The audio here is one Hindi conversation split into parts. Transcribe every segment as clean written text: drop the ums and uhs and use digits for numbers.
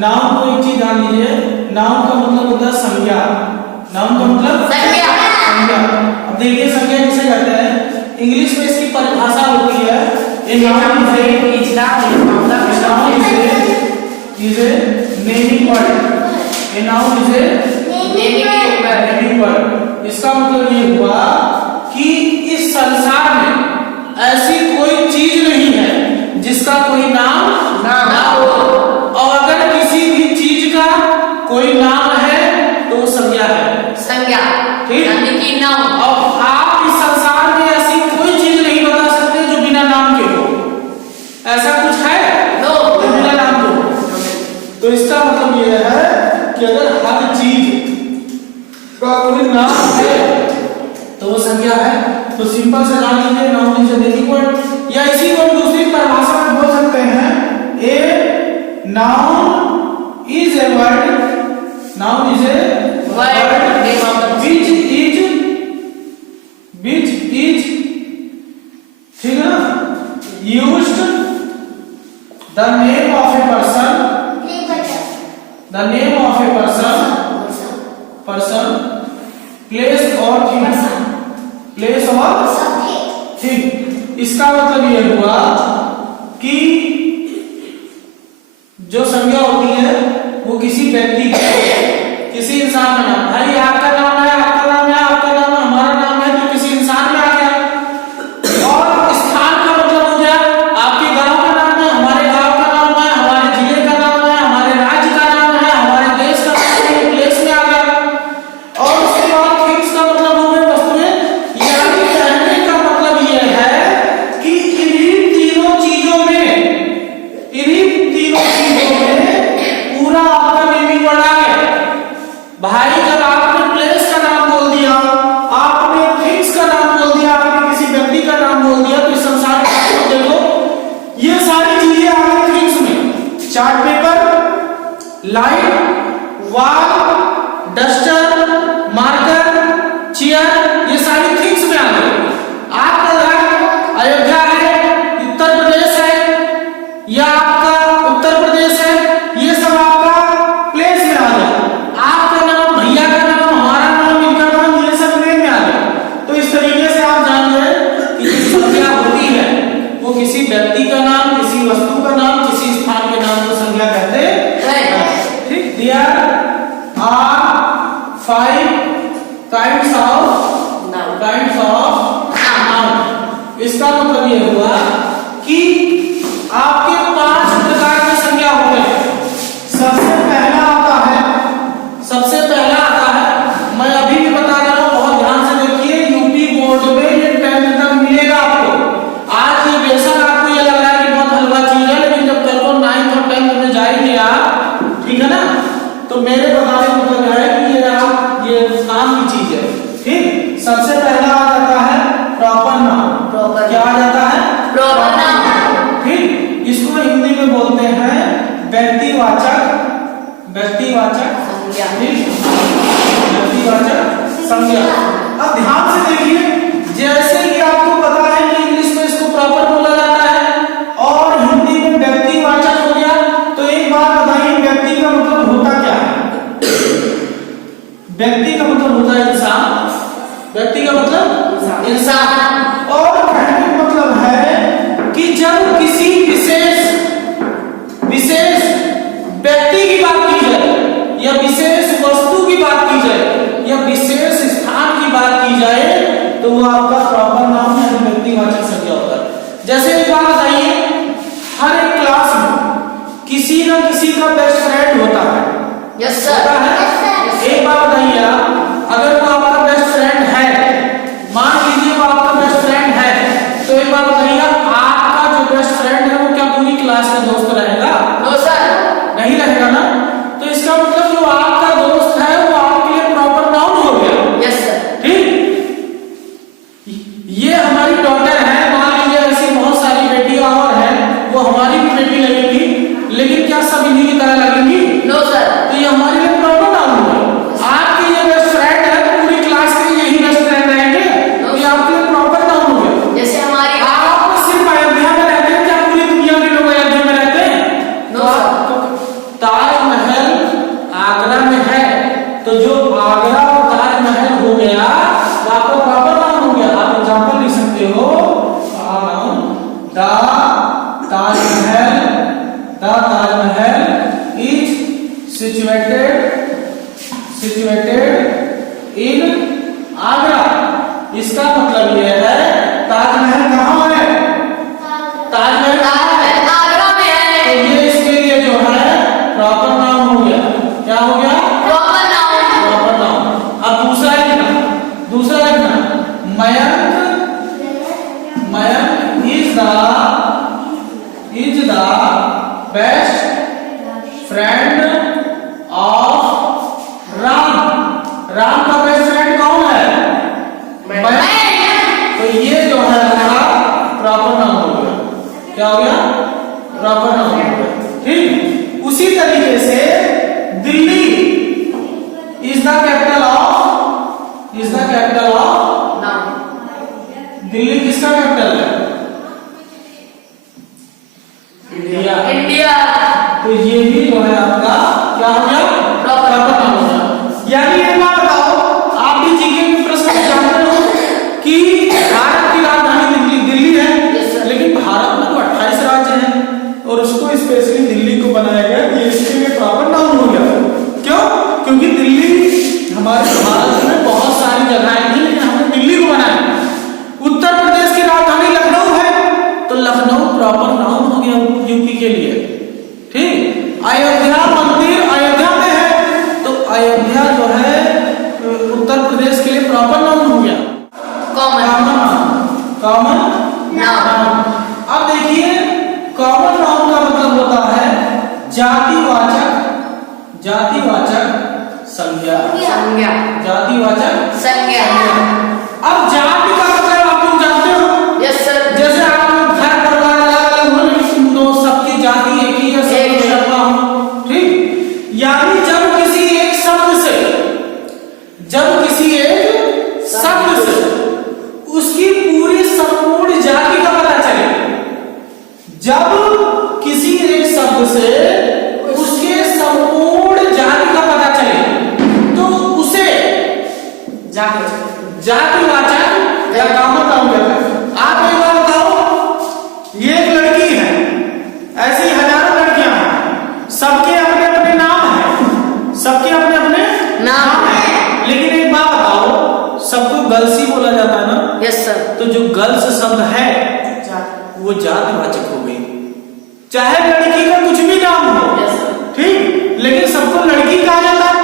नाउन को एक चीज जान लीजिए, नाउन का मतलब होता है संज्ञा। नाउन का मतलब संज्ञा। अब देखिए संज्ञा किसे कहते हैं, इंग्लिश में इसकी परिभाषा होती है, ये noun is a naming word. ये noun is a naming word. इसका मतलब ये हुआ कि इस संसार में ऐसी कोई चीज नहीं है जिसका कोई नाम ना हो, और अगर किसी भी चीज का कोई नाम है तो वो संज्ञा है। संज्ञा ठीक, यानी कि नाउन। और आप इस संसार में ऐसी कोई चीज नहीं बता सकते जो बिना नाम के हो। ऐसा कुछ है नो, जो बिना नाम के हो। तो इसका मतलब ये है कि अगर हर चीज का कोई नाम है तो वो संज्ञा है। तो सिंपल से जान लीजिए noun is a naming word, या इसी को दूसरी परिभाषा में बोल सकते हैं, ए noun is a word, noun is a word which is ठीक है ना, used the name of a person, the name of a person place or thing, place or thing। इसका मतलब ये हुआ कि जो संज्ञा होती है वो किसी व्यक्ति किसी इंसान का नाम, भाई आपका नाम है, आपका नाम है, आपका नाम है, हमारा नाम है, तो किसी इंसान में आ गया। और स्थान का मतलब हो गया आपके गांव का नाम है, हमारे गांव का नाम है, हमारे जिले का नाम है, हमारे राज्य का नाम है, हमारे देश का नाम है, प्लेस में आ गया। और उसके बाद थिंग्स का मतलब हो गया वस्तुएं। यानी कहने का मतलब ये है कि इन्हीं तीनों चीजों में पूरा आपका नेमिंग वर्ड आ गया। भाई जब आपने प्लेस का नाम बोल दिया, आपने थिंग्स का नाम बोल दिया, आपने किसी व्यक्ति का नाम बोल दिया, तो इस संसार में देखो ये सारी चीजें आ गई थिंग्स में। Chart paper, light, wall, duster, marker, chair, ये सारी थिंग्स में आ गई। आपका घर अयोध्या है, उत्तर प्रदेश है, या आपका उत्तर प्रदेश है, ये सब आपका प्लेस में आ गया। आपका नाम, भैया का नाम, हमारा नाम, इनका नाम, ये सब प्लेस में आ गया। तो इस तरीके से आप जान गए कि जो संज्ञा होती है वो किसी व्यक्ति का नाम, किसी वस्तु का नाम, किसी स्थान के नाम को संज्ञा कहते हैं। ठीक, there are 5 kinds of noun. इसका मतलब ये हुआ कि आपके 5 प्रकार की संज्ञा हो गए। सबसे पहला आता है, मैं अभी भी बता रहा हूं, बहुत ध्यान से देखिए, यूपी बोर्ड में ये 10th तक मिलेगा आपको। आज ये बेशक आपको ये लग रहा है कि बहुत हलवा चीज है, लेकिन जब कल को 9th और 10th में जाएंगे आप, ठीक है ना, तो मेरे बताने का मतलब है कि ये काम की चीज है। ठीक, सबसे पहला आ जाता है प्रॉपर नाउन। क्या आ जाता है? Proper noun. ठीक, इसको हिंदी में बोलते हैं व्यक्तिवाचक संज्ञा। अब ध्यान से देखिए, जैसे कि आपको पता है कि इंग्लिश में इसको प्रॉपर बोला जाता है और हिंदी में व्यक्तिवाचक हो गया, तो एक बात बताइए, व्यक्ति का मतलब होता क्या है? व्यक्ति का मतलब होता है इंसान। व्यक्ति का मतलब इंसान। और कहने का मतलब है कि जब किसी विशेष व्यक्ति की बात की जाए, या विशेष वस्तु की बात की जाए, या विशेष स्थान की बात की जाए, तो वो आपका प्रॉपर नाउन यानी व्यक्तिवाचक संज्ञा होता है। जैसे एक बात बताइए, हर एक क्लास में किसी न किसी का बेस्ट फ्रेंड होता है। Yes sir. होता है। एक बात बताइए आप, अगर वो आपका बेस्ट फ्रेंड है, मान लीजिए वो आपका बेस्ट फ्रेंड है, तो एक बात बताइए, आपका जो बेस्ट फ्रेंड है वो क्या पूरी क्लास का दोस्त रहेगा? नो सर, नहीं रहेगा ना। तो इसका मतलब जो आपका दोस्त है वो आपके लिए प्रॉपर नाउन हो गया। Yes sir. ठीक, ये हमारी डॉटर है, मान लीजिए ऐसी बहुत सारी बेटियां और हैं, वो हमारी भी बेटी लगेगी, लेकिन क्या सब इन्हीं की तरह लगेंगी? No sir. तो ये हमारे लिए proper noun situated in Agra. इसका मतलब यह है ताजमहल कहाँ है? ताजमहल आगरा में है। तो ये इसके लिए जो है प्रॉपर नाउन हो गया। क्या हो गया? Proper noun. Proper noun. अब दूसरा लिखना Mayank is the best friend of Ram. Ram का बेस्ट फ्रेंड कौन है? मयंक। तो ये जो है हमारा प्रॉपर नाउन हो गया। क्या हो गया? प्रॉपर नाउन हो गया। ठीक। उसी तरीके से Delhi is the capital of Delhi किसका कैपिटल है? इंडिया। तो ये भी जो है आपका क्या हो गया? प्रॉपर नाउन हो गया। यानी एक बात बताओ, आप भी जीके में प्रश्न जानते हो कि भारत की राजधानी दिल्ली है, लेकिन भारत में तो 28 राज्य हैं और उसको स्पेशली दिल्ली को बनाया गया। ये इसके लिए प्रॉपर नाउन हो गया। क्यों? क्योंकि दिल्ली हमारे भारत में बहुत सारी जगहें थी, लेकिन हमने दिल्ली को बनाया। उत्तर प्रदेश की राजधानी लखनऊ है, तो लखनऊ प्रॉपर नाउन हो गया यूपी के लिए। ठीक। अयोध्या मंदिर अयोध्या में है, तो अयोध्या जो है उत्तर प्रदेश के लिए प्रॉपर नाउन हो गया। Common noun. अब देखिए, कॉमन नाउन का मतलब होता है जातिवाचक संज्ञा। अब जाति का मतलब आप लोग जानते हो? Yes sir. जैसे आप लोग घर परिवार अलग हो, लेकिन तो सबकी जाति एक ही है, सब शर्मा हो। ठीक। यानी जब किसी एक शब्द से उसकी पूरी संपूर्ण जाति का पता चले, जब किसी एक शब्द से उसके संपूर्ण जाति का पता चले, तो उसे जातिवाचक या कॉमन नाउन कहते हैं। आप एक बार बताओ, ये एक लड़की है, ऐसी हजारों लड़कियां हैं, सबके अपने अपने नाम है, लेकिन एक बात बताओ, सबको गर्ल्स ही बोला जाता है ना? Yes sir. तो जो गर्ल्स शब्द है वो जातिवाचक हो गई, चाहे लड़की का कुछ भी नाम हो। Yes sir. ठीक। लेकिन सबको लड़की कहा जाता है।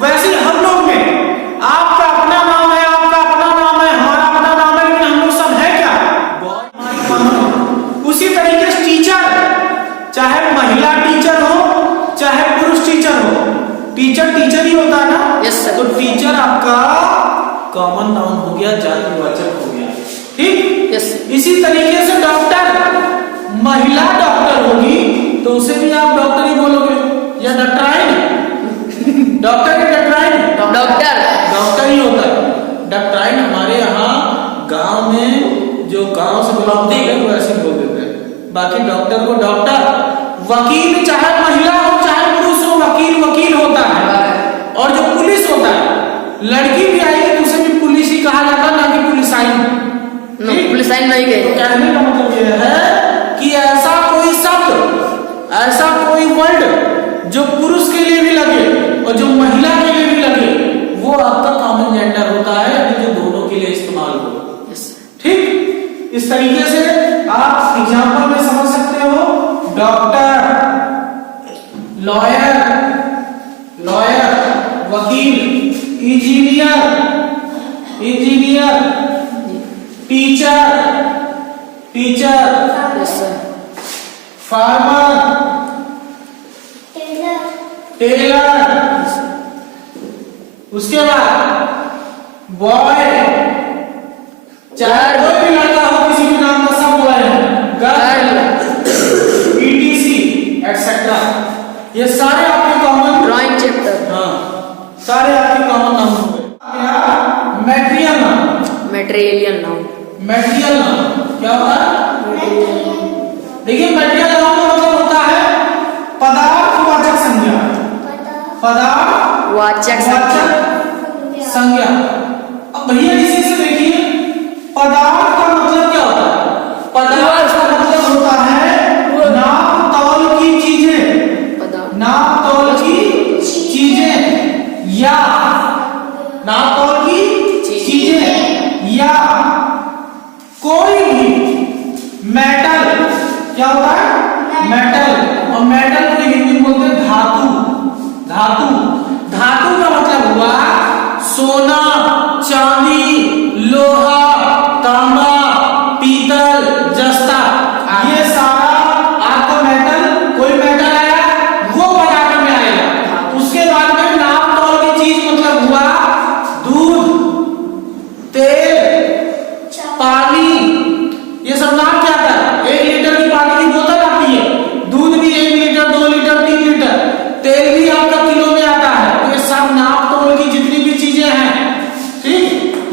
वैसे हम लोग में आपका अपना नाम है, आपका अपना नाम है, हमारा अपना नाम है, लेकिन हम लोग सब है क्या? उसी तरीके से टीचर, चाहे महिला टीचर हो चाहे पुरुष टीचर हो, टीचर ही होता है ना? Yes sir. तो टीचर आपका कॉमन नाउन हो गया, जातिवाचक हो गया। ठीक। यस। इसी तरीके से डॉक्टर, महिला डॉक्टर होगी तो उसे भी आप डॉक्टर ही बोलोगे, या डॉक्टराइन। डॉक्टर के डॉक्टर ही होता है। डॉक्टराइन हमारे यहाँ गांव में जो गांव से बिलोंग है वो ऐसे बोल देते हैं। बाकी डॉक्टर को डॉक्टर। वकील, चाहे महिला हो चाहे पुरुष हो, वकील होता है। और जो पुलिस होता है, लड़की भी आएगी तो उसे भी पुलिस ही कहा जाता है, ना कि पुलिसाइन। पुलिसाइन नहीं गए। तो कहने का मतलब यह है कि ऐसा कोई शब्द, ऐसा कोई वर्ड जो पुरुष के लिए भी लगे और जो महिला के लिए भी लगे, वो आपका कॉमन जेंडर होता है, यानी जो दोनों के लिए इस्तेमाल हो। ठीक। इस तरीके से आप एग्जाम्पल में समझ सकते हो, डॉक्टर, लॉयर, वकील, इंजीनियर, टीचर, फार्मर, टेलर, उसके बाद बॉय, चाहे कोई भी लड़का हो, किसी भी नाम का सब बॉय है, गर्ल, ETC, etc. ये सारे आपके कॉमन ड्राइंग चैप्टर। हाँ, सारे आपके कॉमन नाम हो गए। मैटेरियल नाउन क्या होता है? देखिए, मैटेरियल नाउन का मतलब होता है पदार्थवाचक संज्ञा। संज्ञा। अब भैया इसी से देखिए, पदार्थ का मतलब क्या होता है? पदार्थ का मतलब होता है नाप तौल की चीजें। या नाप तौल की चीजें या कोई भी मेटल, क्या होता है मेटल, और मेटल को हिंदी में बोलते हैं धातु। धातु, धातु का मतलब हुआ सोना, चांदी, लोहा, तांबा, पीतल, जस्ता, ये सारा आपको मेटल, कोई मेटल आया वो बनाने में आएगा। उसके बाद में नाप तौल की चीज मतलब हुआ दूध, तेल, पानी, ये सब नाप क्या आता है? 1 लीटर की पानी की बोतल आती है, दूध भी 1 लीटर, 2 लीटर, 3 लीटर, तेल भी आपका किलो में आता है। तो ये सब नाप तौल की जितनी भी चीजें हैं, ठीक,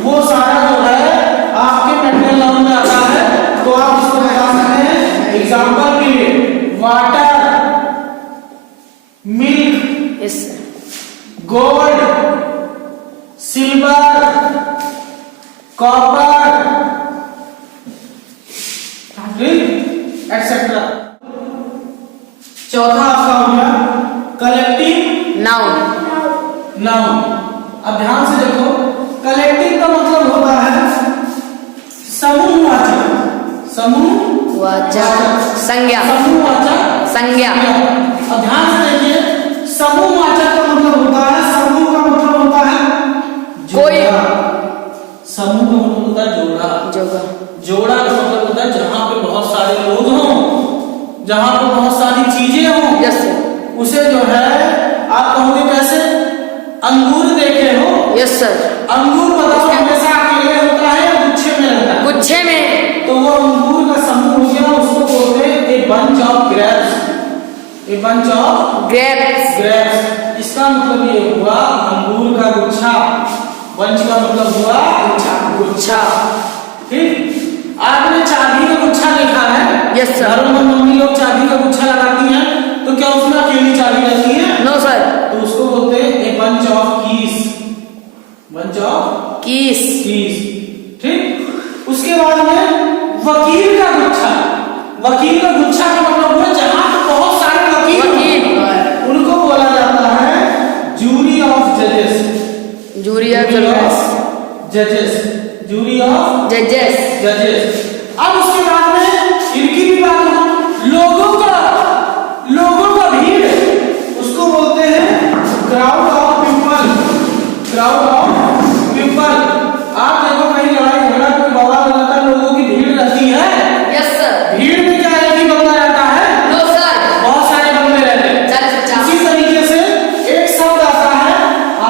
वो सारा जो है आपके मेटेरियल लॉ में आता है। तो आप इसको बता सकते हैं एग्जांपल के लिए water, milk, yes gold, silver, copper, etcetera. चौथा आपका हो गया कलेक्टिव नाउन। नाउन। अब ध्यान से देखो, कलेक्टिव का मतलब होता है समूहवाचक, वाचक, संज्ञा, समूहवाचक संज्ञा। अब ध्यान से देखिए, समूहवाचक का मतलब होता है, समूह का मतलब होता है कोई, जोड़ा। समूह का मतलब होता है जोड़ा। जोड़ा, जोड़ा का मतलब होता है जहां पे बहुत सारे लोग हों, जहां पे बहुत सारी चीजें हों, यस उसे जो है आप कहोगे कैसे? अंगूर देखे हो, यस सर, अंगूर बताओ हमेशा अकेले होता है या गुच्छे में रहता है? गुच्छे में। तो वो अंगूर का समूह हो गया, उसको बोलते हैं a bunch of grapes, A bunch of grapes, grapes. इसका मतलब ये हुआ अंगूर का गुच्छा, बंच का मतलब हुआ गुच्छा, ठीक। आपने चाबी का गुच्छा देखा है? Yes sir. घरों में मम्मी लोग चाबी का गुच्छा लगाती हैं, तो क्या उसमें अकेली चाबी रहती है? नो सर, तो उसको बोलते हैं a bunch of keys, bunch of keys, keys, ठीक। उसके बाद में वकील का गुच्छा, वकील का गुच्छा का मतलब हुआ जहां पे बहुत सारे वकील, उनको बोला जाता है जूरी ऑफ जजेस, जूरी ऑफ जजेस, जूरी ऑफ जजेस। जजेस। अब उसके बाद में इनकी भी बात हो, लोगों का भीड़, उसको बोलते हैं crowd of people, crowd of people. आप देखो कहीं लड़ाई झगड़ा कोई बवाल हो जाता है, लोगों की भीड़ रहती है। Yes sir. भीड़ में क्या एक ही बंदा रहता है? नो सर, बहुत सारे बंदे रहते हैं। 40-50। इसी तरीके से एक शब्द आता है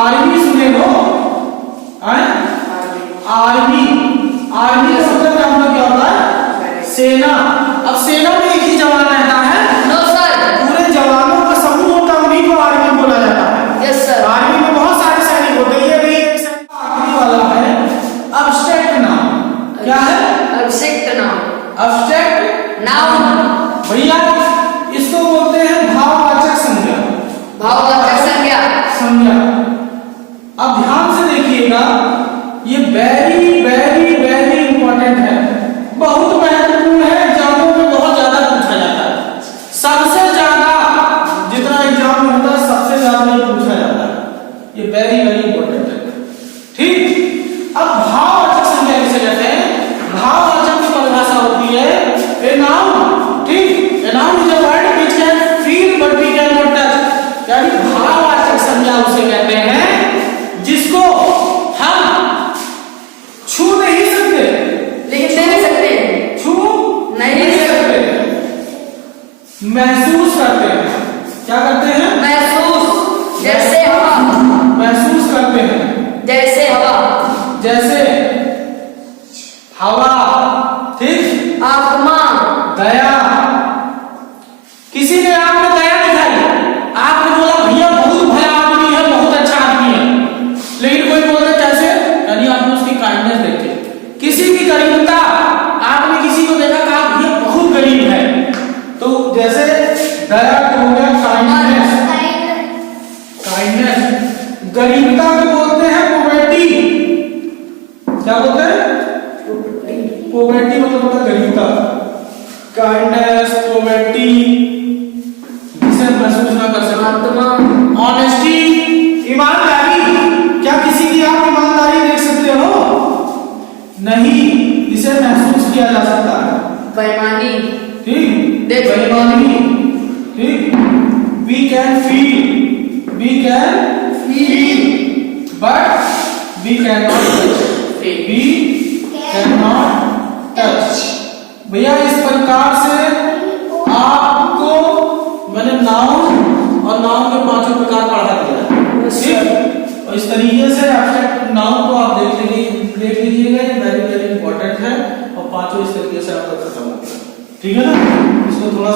आर्मी, सुने हो? आर्मी, आर्मी का मतलब क्या होता है? सेना। अब सेना में एक ही जवान रहता है? नो सर, पूरे जवानों का समूह होता है, उन्हीं को आर्मी बोला जाता है। Yes sir. आर्मी में बहुत सारे सैनिक होते हैं, ये भी एक सैनिक। आखिरी वाला है अब्स्ट्रैक्ट नाउन। क्या है? Abstract noun. अब्स्ट्रैक्ट नाउन भैया इसको बोलते हैं भाववाचक संज्ञा, भाववाचक संज्ञा। संज्ञा। अब ध्यान से देखिएगा, ये वेरी वेरी वेरी इंपॉर्टेंट है, बहुत महत्वपूर्ण है, एग्जामों में बहुत ज्यादा पूछा जाता है। सबसे ज्यादा जितना एग्जाम में होता है, सबसे ज्यादा ये पूछा जाता है। ये वेरी वेरी इंपॉर्टेंट है, ठीक। अब भाववाचक संज्ञा किसे कहते हैं? भाववाचक की परिभाषा होती है ए नाउन, ठीक। A noun is a word which can feel but we can not touch. यानी भाववाचक संज्ञा उसे कहते हैं जिसको हम छू नहीं सकते, लेकिन दे नहीं सकते, छू नहीं सकते, महसूस करते हैं। क्या करते हैं? महसूस, जैसे हवा, महसूस करते हैं, जैसे हवा, जैसे हवा, ठीक। आत्मा, दया, किसी ने आप में दया दिखाई, आपने बोला भैया बहुत भला आदमी है, बहुत अच्छा आदमी है, लेकिन कोई बोलता कैसे? यानी आपने उसकी काइंडनेस देखी। किसी की गरीबता, आपने किसी को देखा कहा भैया बहुत गरीब है, तो जैसे दया को हो गया काइंडनेस, काइंडनेस। गरीबता को बोलते हैं पोवर्टी। क्या बोलते हैं? पोवर्टी मतलब होता है गरीबता। काइंडनेस, पोवर्टी, जिसे महसूस ना कर सके। आत्मा, ऑनेस्टी, ईमानदारी, नहीं, इसे महसूस किया जा सकता है। बेईमानी, ठीक, देख सकते हैं। बेईमानी, ठीक। We can feel, we can feel, but we cannot touch, we cannot touch। भैया इस प्रकार से आपको मैंने नाउन और नाउन के पांचों प्रकार पढ़ा दिया है, ठीक। और इस तरीके से एब्स्ट्रैक्ट नाउन को आप देख लीजिएगा, ये वेरी वेरी इंपॉर्टेंट है, और पांचों इस तरीके से आपका खत्म होगा, ठीक है ना। इसको थोड़ा